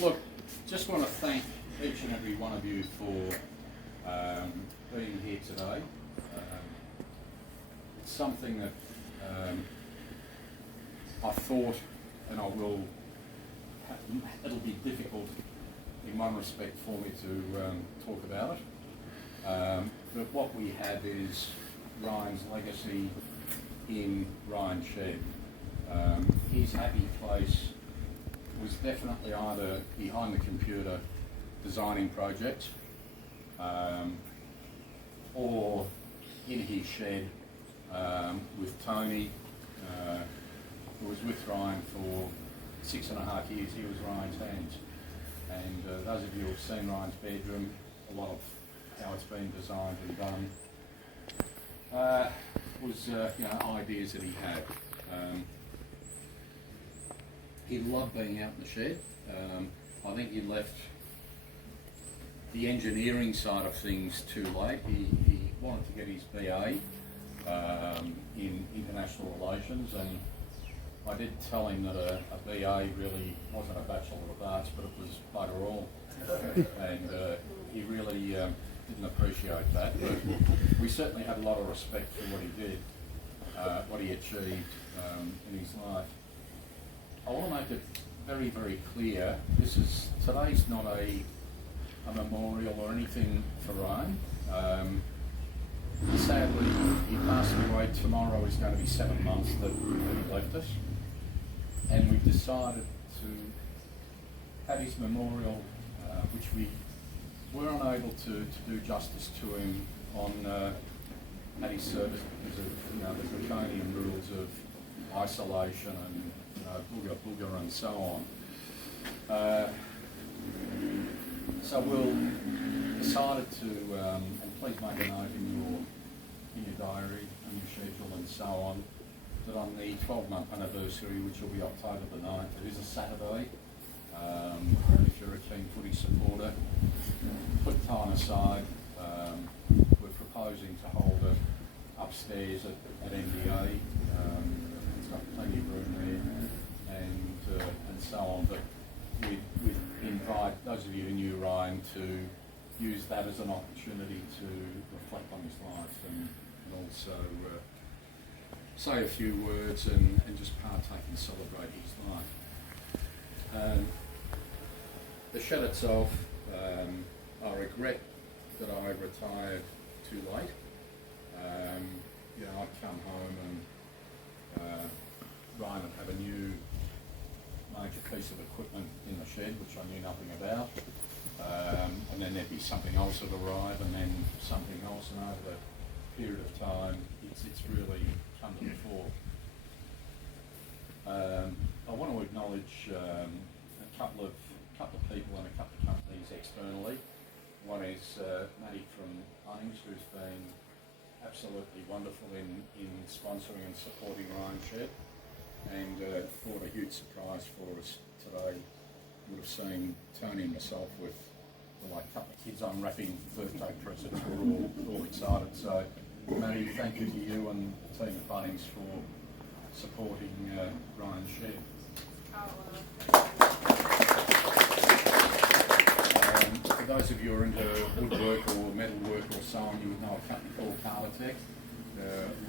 Look, just want to thank each and every one of you for being here today. It's something that I thought, and it'll be difficult in one respect for me to talk about it. But what we have is Ryan's legacy in Ryan Shed. His happy place was definitely either behind the computer designing projects or in his shed with Tony, who was with Ryan for 6.5 years. He was Ryan's hands. And those of you who have seen Ryan's bedroom, a lot of how it's been designed and done was ideas that he had. He loved being out in the shed. I think he left the engineering side of things too late. He wanted to get his BA in international relations, and I did tell him that a BA really wasn't a Bachelor of Arts, but it was bugger all. And he really didn't appreciate that. But we certainly had a lot of respect for what he did, what he achieved in his life. I want to make it very, very clear, today's not a memorial or anything for Ryan. Sadly, he passed away. Tomorrow is going to be 7 months that he left us. And we've decided to have his memorial, which we were unable to do justice to him at his service because of the draconian rules of isolation and booger booger and so on. So we'll decided to, and please make a note in your diary and your schedule and so on, that on the 12-month anniversary, which will be October the 9th, it is a Saturday. If you're a keen footy supporter, put time aside. We're proposing to hold it upstairs at NBA. It's got plenty of room there, and so on. But we invite those of you who knew Ryan to use that as an opportunity to reflect on his life and also say a few words and just partake and celebrate his life. The shed itself, I regret that I retired too late. I'd come home and Ryan would have a new major piece of equipment in the shed, which I knew nothing about. And then there'd be something else that arrive, and then something else, and over a period of time, it's really come to the fore. I want to acknowledge a couple of people and a couple of companies externally. One is Maddie from Bunnings, who's been absolutely wonderful in sponsoring and supporting Ryan Shed, and brought a huge surprise for us today. You would have seen Tony and myself with a couple of kids unwrapping birthday presents. We're all excited. So, Maddie, thank you to you and the team at Bunnings for supporting Ryan Shed. For those of you who are into woodwork or metalwork or so on, you would know a company called Carlatech,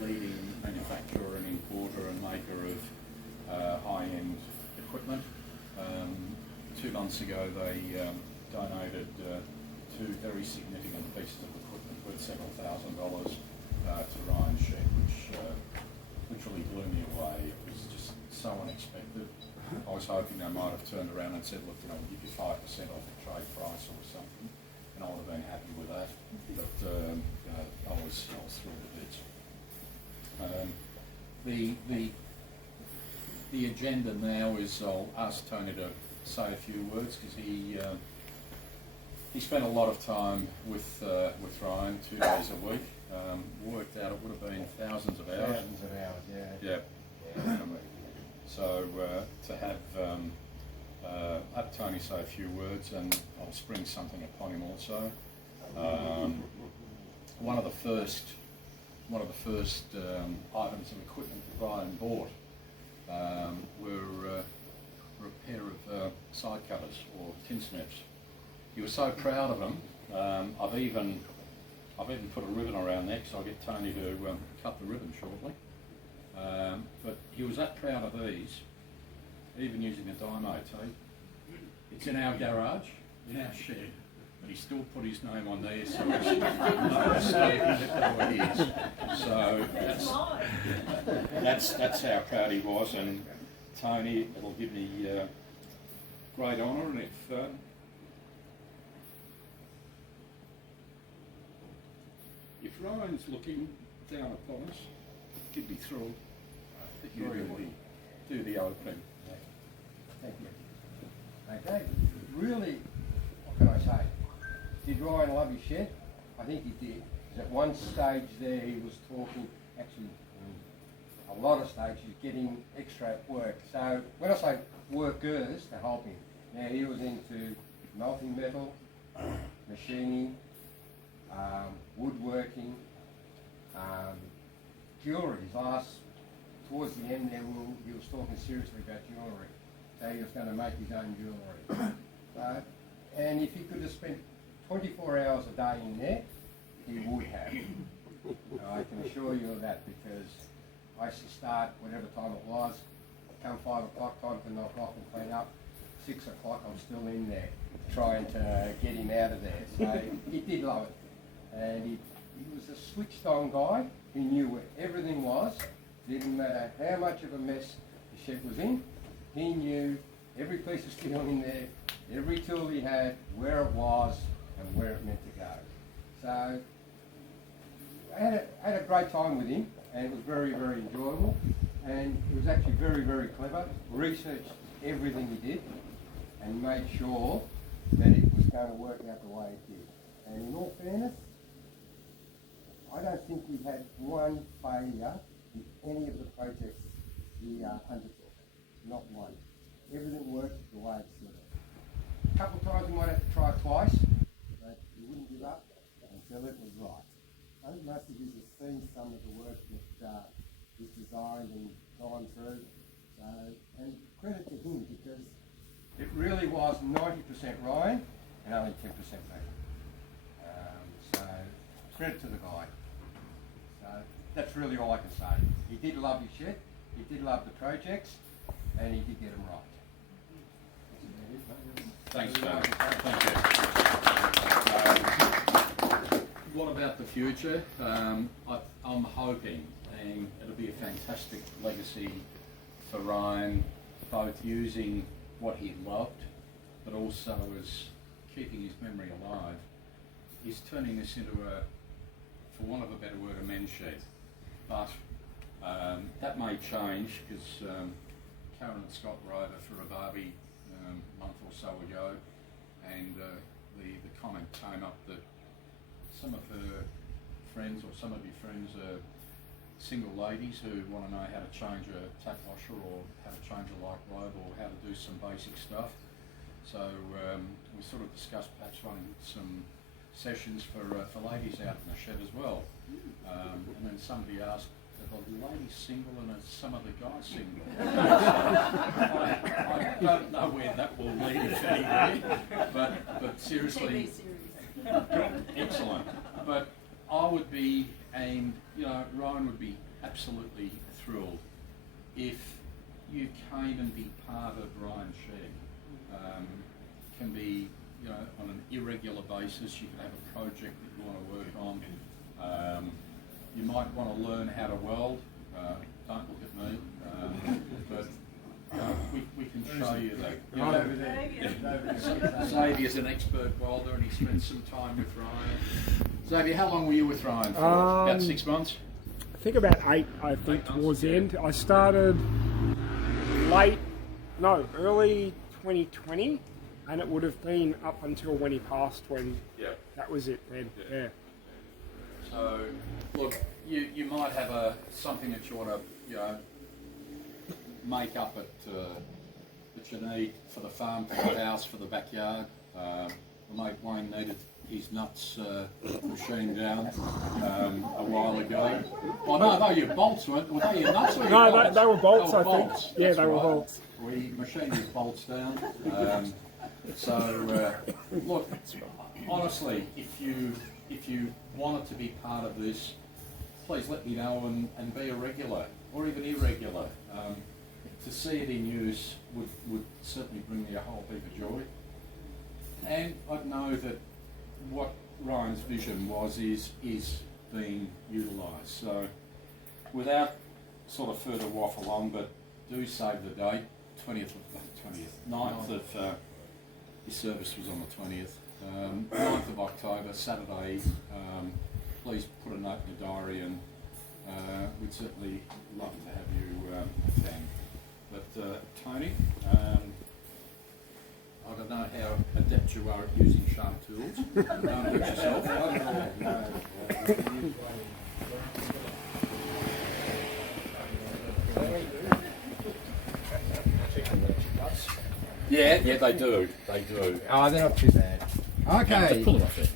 leading manufacturer and importer and maker of high-end equipment. 2 months ago, they donated 2 very significant pieces of equipment worth several $1,000s to Ryan Shed, which literally blew me away. It was just so unexpected. I was hoping they might have turned around and said, look, we'll give you 5% off the trade price or something, and I would have been happy with that. But I was thrilled with it. The agenda now is I'll ask Tony to say a few words, because he spent a lot of time with Ryan 2 days a week. Worked out it would have been thousands of hours. Thousands of hours, yeah. Yeah. So to have Tony say a few words, and I'll spring something upon him also. One of the first items of equipment that Ryan bought were for a pair of side cutters or tin snips. He was so proud of them. I've even put a ribbon around there, because I'll get Tony to cut the ribbon shortly. But he was that proud of these, even using a Dymo tape. It's in our garage, in our shed, but he still put his name on there, so there's no mistake that he is. So that's how proud he was, and Tony, it'll give me great honour, and if Ryan's looking down upon us, he'd be thrilled that you really do the opening. Thank you. Okay, really, what can I say? Did Ryan love his shed? I think he did. At one stage there he was talking, actually a lot of stages, getting extra work. So when I say workers to help him, now he was into melting metal, machining, woodworking, jewellery. Towards the end there, he was talking seriously about jewellery. So he was going to make his own jewellery. And if he could have spent 24 hours a day in there, he would have. I can assure you of that, because I used to start whatever time it was, come 5 o'clock, time to knock off and clean up. 6 o'clock, I'm still in there trying to get him out of there. So he did love it. And he was a switched on guy. He knew where everything was. Didn't matter how much of a mess the shed was in. He knew every piece of steel in there, every tool he had, where it was and where it meant to go. So I had a great time with him, and it was very, very enjoyable. And he was actually very, very clever. Researched everything he did and made sure that it was going to work out the way it did. And in all fairness, I don't think we had one failure in any of the projects he undertook. Not one. Everything worked the way it should have. A couple of times we might have to try twice, but he wouldn't give up until it was right. I think most of you have seen some of the work that he's designed and gone through. And credit to him, because it really was 90% Ryan and only 10% me. So credit to the guy. So that's really all I can say. He did love his shed, he did love the projects, and he did get them right. Thanks, Dave. Thank you. What about the future? I'm hoping, and it'll be a fantastic legacy for Ryan, both using what he loved, but also as keeping his memory alive. He's turning this into for want of a better word, a men's shed. But that may change, because Karen and Scott were over for a barbie a month or so ago, and the comment came up that some of her friends, or some of your friends, are single ladies who want to know how to change a tap washer, or how to change a light bulb, or how to do some basic stuff. So we sort of discussed perhaps running some sessions for ladies out in the shed as well. And then somebody asked, are the ladies single and are some of the guys single? I don't know where that will lead us anyway, but seriously, excellent. But I would be, and Ryan would be absolutely thrilled if you came and be part of Ryan's shed. Can be, on an irregular basis. You can have a project that you want to work on. You might want to learn how to weld. Don't look at me, but we can show you that. Xavier's an expert welder, and he spent some time with Ryan. Xavier, how long were you with Ryan for? About 6 months? I think about 8, towards the end. I started early 2020, and it would have been up until when he passed, when that was it then. Yeah. So, look, you might have something that you want to, make up that you need for the farm, for the house, for the backyard, my mate Wayne needed his nuts machined down a while ago. Oh no, your bolts weren't. Were they your nuts or your No, bolts? they were bolts, I think. bolts. Yeah, That's they were right. bolts. We machined his bolts down. Look, honestly, if you wanted to be part of this, please let me know and be a regular or even irregular. To see it in use would certainly bring me a whole heap of joy. And I know that what Ryan's vision was is being utilised. So without sort of further waffle on, but do save the date, 9th of, his service was on the 20th, 9th of October, Saturday. Please put a note in your diary, and we'd certainly love to have you attend. But Tony, I don't know how adept you are at using sharp tools. Don't hurt yourself. Yeah, they do. They do. Oh, they're not too bad. Okay. Pull them off there.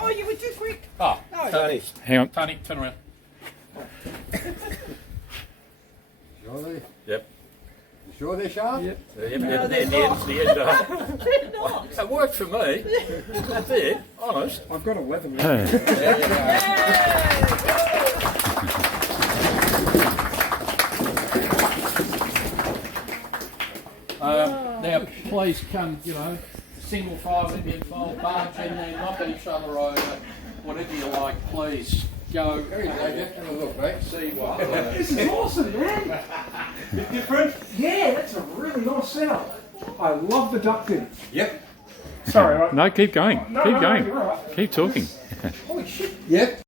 Oh, you were too quick. Oh, Tony. Hang on. Tony, turn around. Sure they? Yep. You sure they're sharp? Yep. No, they're not. They're not. It worked for me. That's it. Honest. I've got a leather one. There you go. Now, please come, single file, Indian file, barge in there, knock each other over, whatever you like, please go. Very good. Have a look, mate. See what. This is awesome, man. Bit different? Yeah, that's a really nice setup. I love the ducting. Yep. Sorry, No, keep going. No, Keep no, going. you're right. Keep talking. Holy shit. Yep.